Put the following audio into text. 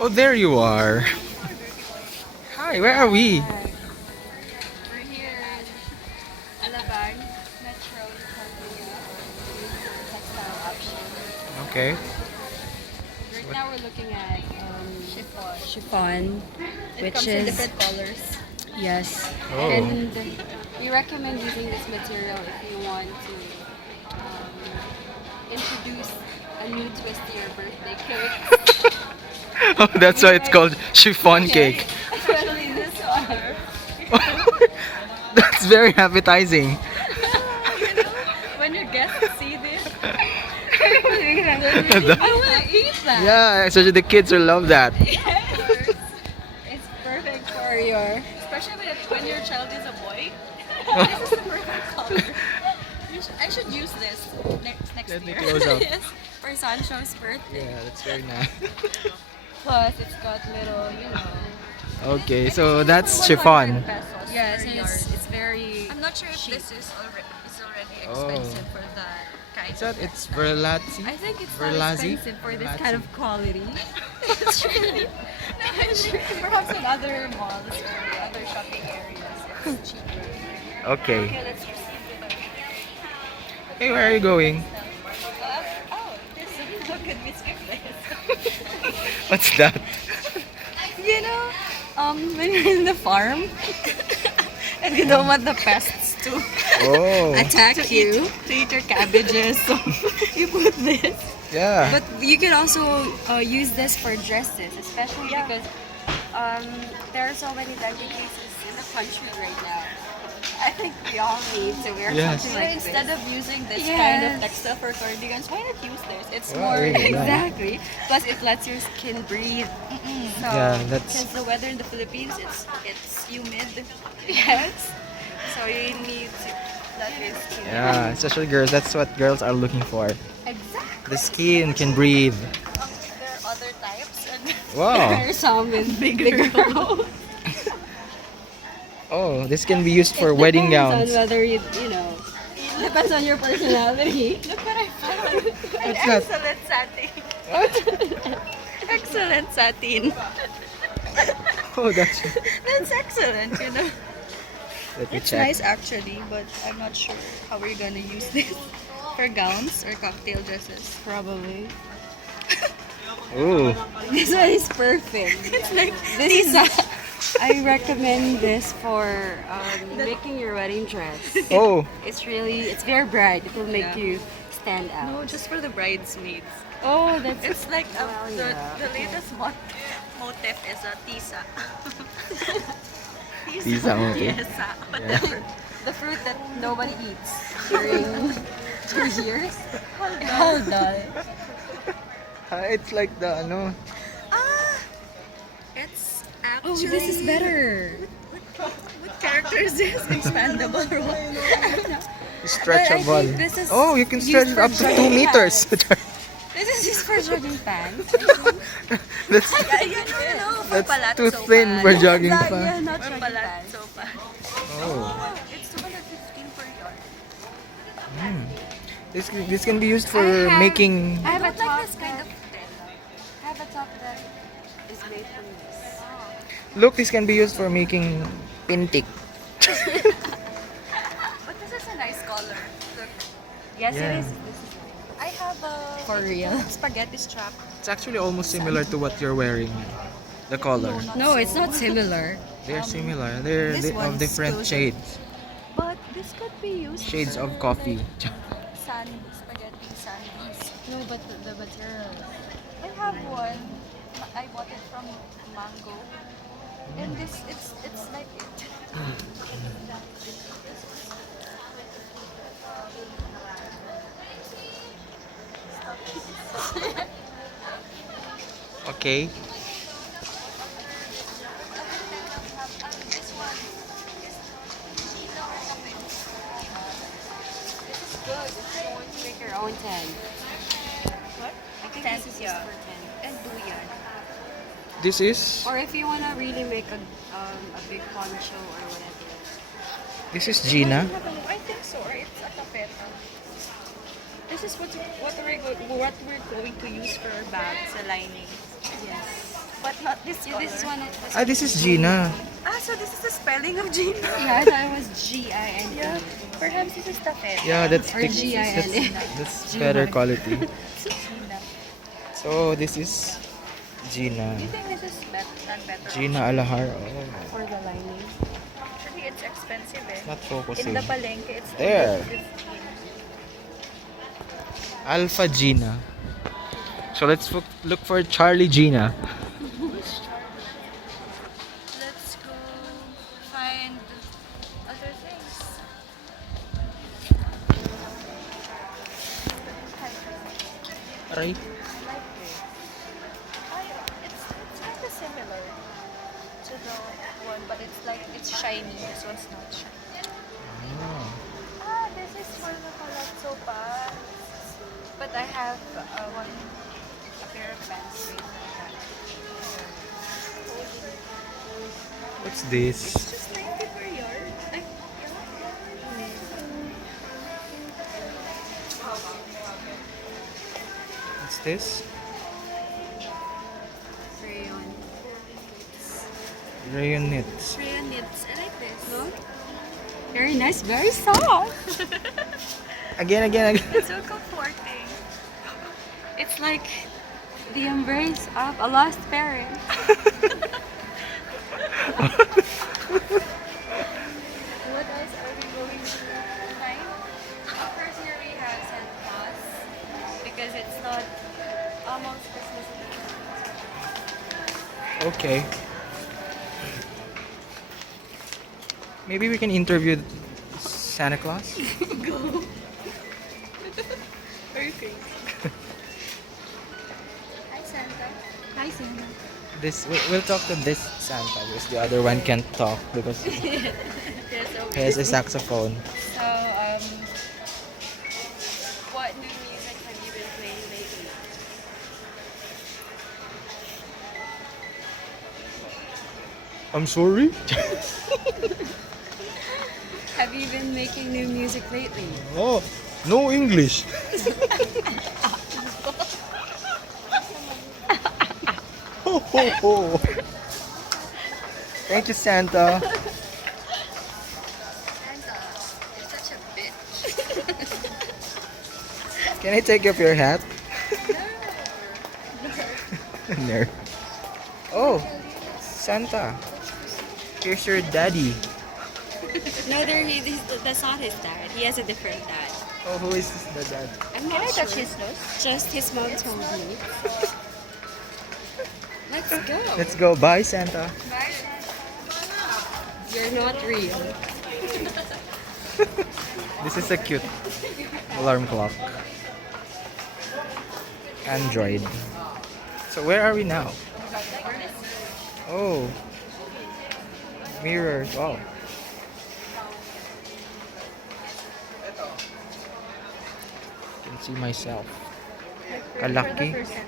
Oh, there you are. Hi, where are we? Hi. We're here in Alabang, Metro, California, for textile options. Okay. Right now we're looking at chiffon, It which comes in is different colors. yes, Oh. and we recommend using this material if you want to introduce a new twist to your birthday cake. Oh, that's why We it's called chiffon yes, cake. especially this one. That's very appetizing. You know, when your guests see this, I want to eat that. Yeah, especially the kids will love that. yes, It's perfect for your. especially when your child is a boy, this is the perfect color. I should use this next Let me year. close up. Yes, for Sancho's birthday. Yeah, that's very nice. Plus, it's got little. Okay, so that's 100 chiffon. pesos Yes, per and yard. It's very. I'm not sure if cheap. this is already Oh. expensive for that kind Is of that it's Verlazzi? I think it's not Verlazzi? expensive for this Verlazzi. kind of quality. It's really perhaps in other malls or other shopping areas it's cheaper. Okay. Okay, let's proceed with our Hey, where are you going? oh, this how could we skip this? What's that? You know, when you're in the farm and you don't want the pests to Oh, attack you to eat your cabbages, so you put this. yeah. But you can also use this for dresses, especially because there are so many dengue cases in the country right now. I think we all need to wear Yes. something You know, like instead this. of using this kind of Yes. textile for cardigans, why not use this? It's Wow, more really nice. Exactly. Plus, it lets your skin breathe. So, Yeah, that's because the weather in the Philippines it's humid. yes. So you need to let your skin. yeah, especially girls. That's what girls are looking for. Exactly. The skin can breathe. There are other types and Wow. There are some with bigger holes. Oh, this can be used for wedding Depends gowns. on whether you know. Depends on your personality. look what I found. An What's that? excellent satin. Excellent satin. Oh, that's. That's excellent, you know. Let me It's check. nice actually, but I'm not sure how we're gonna use this for gowns or cocktail dresses. Probably. Ooh. This one is perfect. It's like This is. I recommend this for making your wedding dress. Oh. It's very bright. It will make Yeah. you stand out. no, just for the bridesmaids. Oh, that's It's like Well, yeah. the latest motif is a tisa. Tisa motif. Yes, whatever. the fruit that nobody eats during 2 years. Hold on. It's like the ano. Ah, it's Oh, actually. this is better. What character is this? Expandable role. Stretchable. this is Oh, you can used stretch it for up to 2 jogging meters. This is used for jogging pants. That's No, for that's palazzo too thin pants. for jogging Yeah, pants. not For jogging pants. palazzo pants. Oh. It's 215 per yard. This can be used for I have- making. I have a don't like top this kind that, of tela. I have a top that is made from this. Look, this can be used for making pintik. But this is a nice color. Look, Yes, Yeah. it is. I have a For real? spaghetti strap. It's actually almost similar to what you're wearing. The color. No, it's not similar. They're similar. They're this of one's different closer. shades. But this could be used Shades for, of coffee. Sand, spaghetti sandwiches. No, but the material. I have one. I bought it from Mango. And this, it's like it. Okay. This one is Chino or Kape. This is good if you want to make your own tent. What? I think Tent, this is yeah. used for tent. And duyan. This is Or if you want to really make a big poncho or whatever. this is Gina. I think so. Or it's a tapeta. This is what we're going to use for our bags, the lining. Yes. But not this Yeah, color. this is one. Ah, this is Gina. Ah, so this is the spelling of Gina. Yeah, I thought it was Gine. Yeah, perhaps this is the fit. Yeah, that's Or Gine. that's better quality. Gina. So this is Gina. Do you think this is not better? Gina Alahar. Oh, For the lining. Actually, it's expensive eh. not In focusing. the palengke, it's There. only 15. Alpha Gina. So let's look for Charlie Gina. Let's go find other things. Aray. It's kind of similar to the one, but it's like it's shiny. This one's not shiny. Ah, this is for the palazzo pants. But I have a pair of pants right now. What's this? Just 90 per yard. Like, What's this? Crayon. Rayon knits. Rayon knits. I like this. Look. Very nice. Very soft. Again. It's so comforting. It's like the embrace of a lost parent. What else are we going to find? Of course, here we have Santa Claus because it's not almost Christmas. Okay. Maybe we can interview Santa Claus. Very crazy. Hi, Santa. Hi, Santa. We'll talk to this Santa because the other one can't talk because he has a saxophone. So, what new music have you been playing lately? I'm sorry. Have you been making new music lately? Oh, no English. Ho, ho, ho. Thank you, Santa. Santa, you're such a bitch. Can I take off your hat? Nerd. Oh, Santa. Here's your daddy. No, that's not his dad. He has a different dad. Oh, who is the dad? I'm Can not I sure. touch his nose? Just his mom told me. Let's go. Let's go. Bye, Santa. Bye, Santa. You're not real. This is a cute alarm clock. Android. So where are we now? Oh. Mirrors. Wow. Can see myself. For the Kalaki. first time.